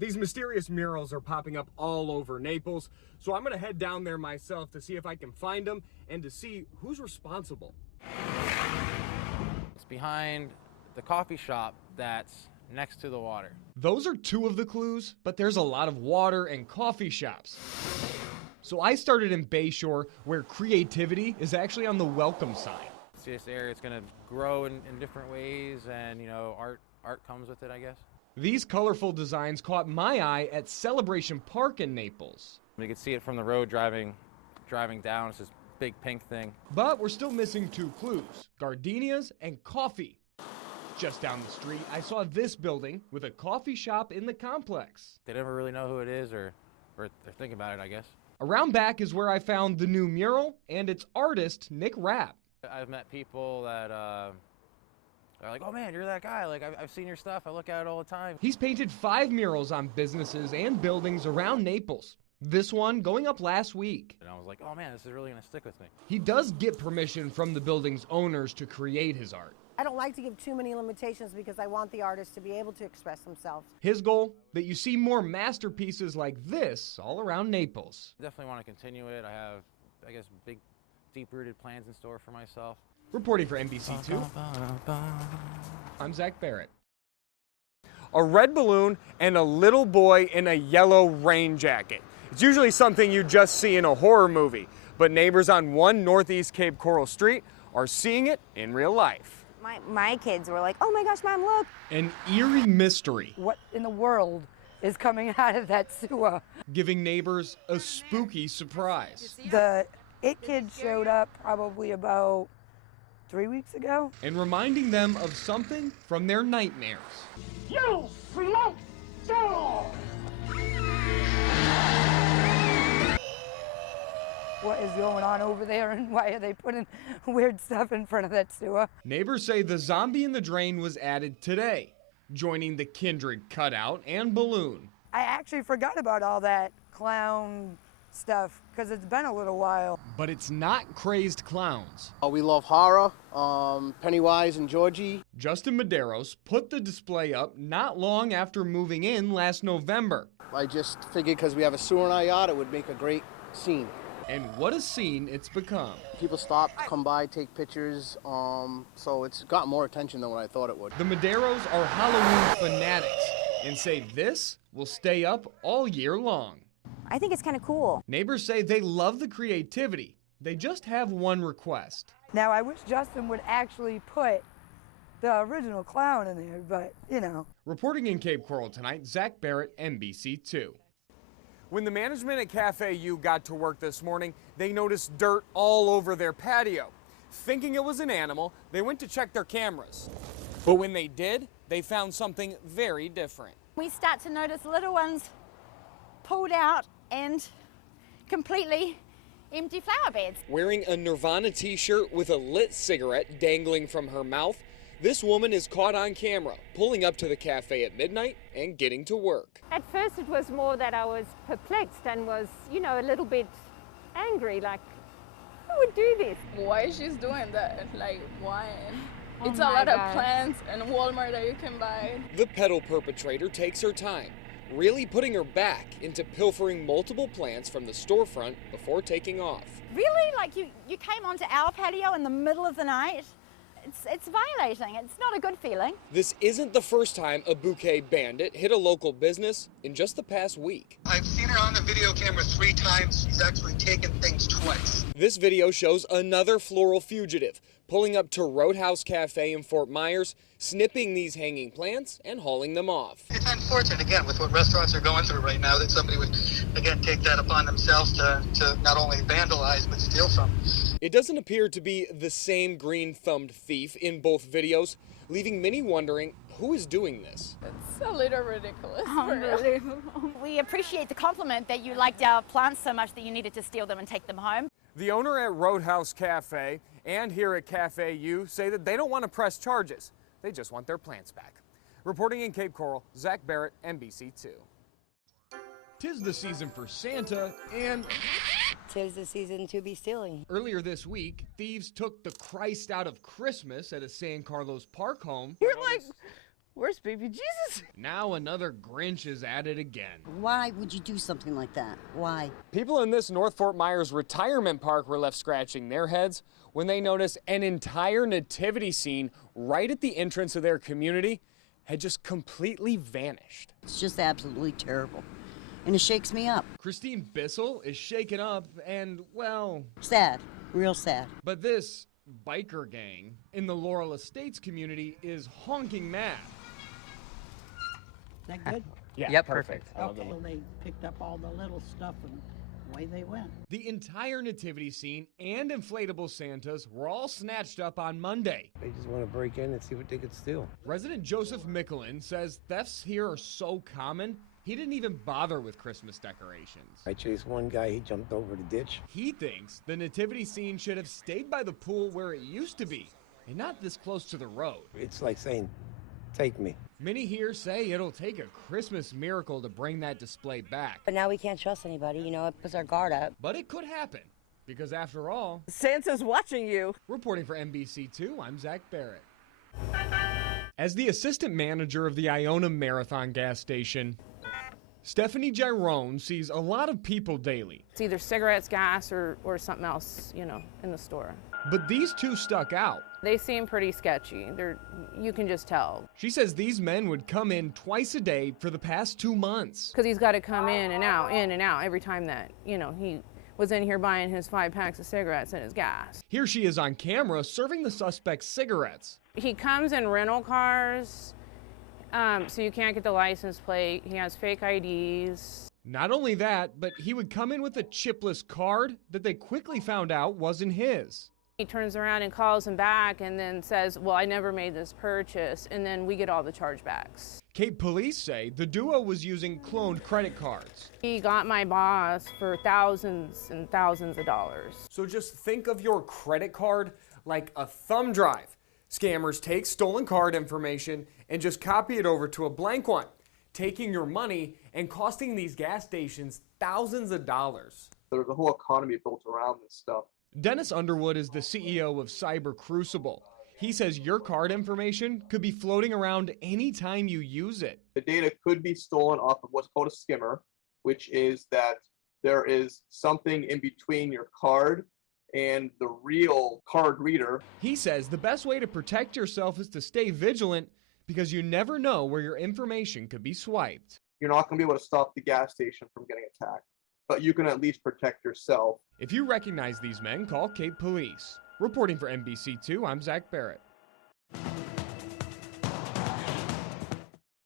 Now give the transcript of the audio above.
These mysterious murals are popping up all over Naples, so I'm gonna head down there myself to see if I can find them and to see who's responsible. It's behind the coffee shop that's next to the water. Those are two of the clues, but there's a lot of water and coffee shops. So I started in Bayshore, where creativity is actually on the welcome sign. See, this area, it's gonna grow in different ways, and you know, art comes with it, I guess. These colorful designs caught my eye at Celebration Park in Naples. You can see it from the road driving down. It's this big pink thing. But we're still missing two clues, gardenias and coffee. Just down the street, I saw this building with a coffee shop in the complex. They never really know who it is, or they're thinking about it, I guess. Around back is where I found the new mural and its artist, Nick Rapp. I've met people that are like, oh man, you're that guy. Like, I've seen your stuff. I look at it all the time. He's painted 5 murals on businesses and buildings around Naples. This one going up last week. And I was like, oh man, this is really gonna stick with me. He does get permission from the building's owners to create his art. I don't like to give too many limitations because I want the artist to be able to express themselves. His goal, that you see more masterpieces like this all around Naples. Definitely want to continue it. I have, I guess, big, deep-rooted plans in store for myself. Reporting for NBC2, I'm Zach Barrett. A red balloon and a little boy in a yellow rain jacket. It's usually something you just see in a horror movie, but neighbors on 1 Northeast Cape Coral Street are seeing it in real life. My kids were like, oh my gosh, Mom, look. An eerie mystery. What in the world is coming out of that sewer? Giving neighbors a spooky surprise. The It Kid showed up probably about 3 weeks ago. And reminding them of something from their nightmares. You float down! What is going on over there, and why are they putting weird stuff in front of that sewer? Neighbors say the zombie in the drain was added today, joining the kindred cutout and balloon. I actually forgot about all that clown stuff because it's been a little while. But it's not crazed clowns. We love horror, Pennywise and Georgie. Justin Medeiros put the display up not long after moving in last November. I just figured because we have a sewer in our yard, it would make a great scene. And what a scene it's become. People stop, come by, take pictures, so it's got more attention than what I thought it would. The Medeiros are Halloween fanatics and say this will stay up all year long. I think it's kind of cool. Neighbors say they love the creativity. They just have one request. Now, I wish Justin would actually put the original clown in there, but, you know. Reporting in Cape Coral tonight, Zach Barrett, NBC2. When the management at Cafe U got to work this morning, they noticed dirt all over their patio. Thinking it was an animal, they went to check their cameras. But when they did, they found something very different. We start to notice little ones pulled out and completely empty flower beds. Wearing a Nirvana t-shirt with a lit cigarette dangling from her mouth, this woman is caught on camera, pulling up to the cafe at midnight and getting to work. At first it was more that I was perplexed and was, you know, a little bit angry, like, who would do this? Why she's doing that? Like, why? Oh It's a lot God. of plants and Walmart that you can buy. The petal perpetrator takes her time, really putting her back into pilfering multiple plants from the storefront before taking off. Really? Like you came onto our patio in the middle of the night? It's violating. It's not a good feeling. This isn't the first time a bouquet bandit hit a local business in just the past week. I've seen her on the video camera 3 times. She's actually taken things twice. This video shows another floral fugitive pulling up to Roadhouse Cafe in Fort Myers, snipping these hanging plants and hauling them off. It's unfortunate, again, with what restaurants are going through right now, that somebody would, again, take that upon themselves to not only vandalize, but steal from. It doesn't appear to be the same green-thumbed thief in both videos, leaving many wondering who is doing this. It's a little ridiculous. Unbelievable. We appreciate the compliment that you liked our plants so much that you needed to steal them and take them home. The owner at Roadhouse Cafe and here at Cafe U say that they don't want to press charges. They just want their plants back. Reporting in Cape Coral, Zach Barrett, NBC2. 'Tis the season for Santa and 'Tis the season to be stealing. earlier this week, thieves took the Christ out of Christmas at a San Carlos Park home. You're like, Where's baby Jesus? Now another Grinch is at it again. Why would you do something like that? Why? People in this North Fort Myers retirement park were left scratching their heads when they noticed an entire nativity scene right at the entrance of their community had just completely vanished. It's just absolutely terrible. And it shakes me up. Christine Bissell is shaken up and, well... sad. Real sad. But this biker gang in the Laurel Estates community is honking mad. That good? Yeah, yep, perfect. Okay, well, they picked up all the little stuff and away they went. The entire nativity scene and inflatable Santas were all snatched up on Monday. They just want to break in and see what they could steal. Resident Joseph Mickelin says thefts here are so common, he didn't even bother with Christmas decorations. I chased one guy, he jumped over the ditch. He thinks the nativity scene should have stayed by the pool where it used to be, and not this close to the road. It's like saying, take me. Many here say it'll take a Christmas miracle to bring that display back. But now we can't trust anybody, you know, it puts our guard up. But it could happen, because after all... Santa's watching you. Reporting for NBC2, I'm Zach Barrett. As the assistant manager of the Iona Marathon gas station, Stephanie Girone sees a lot of people daily. It's either cigarettes, gas, or something else, you know, in the store. But these two stuck out. They seem pretty sketchy. You can just tell. She says these men would come in twice a day for the past 2 months. Because he's got to come in and out every time that, you know, he was in here buying his 5 packs of cigarettes and his gas. Here she is on camera serving the suspects cigarettes. He comes in rental cars, so you can't get the license plate. He has fake IDs. Not only that, but he would come in with a chipless card that they quickly found out wasn't his. He turns around and calls him back and then says, well, I never made this purchase, and then we get all the chargebacks. Cape police say the duo was using cloned credit cards. He got my boss for thousands and thousands of dollars. So just think of your credit card like a thumb drive. Scammers take stolen card information and just copy it over to a blank one, taking your money and costing these gas stations thousands of dollars. There's a whole economy built around this stuff. Dennis Underwood is the CEO of Cyber Crucible. He says your card information could be floating around anytime you use it. The data could be stolen off of what's called a skimmer, which is that there is something in between your card and the real card reader. He says the best way to protect yourself is to stay vigilant because you never know where your information could be swiped. You're not going to be able to stop the gas station from getting attacked, but you can at least protect yourself. If you recognize these men, call Cape Police. Reporting for NBC2, I'm Zach Barrett.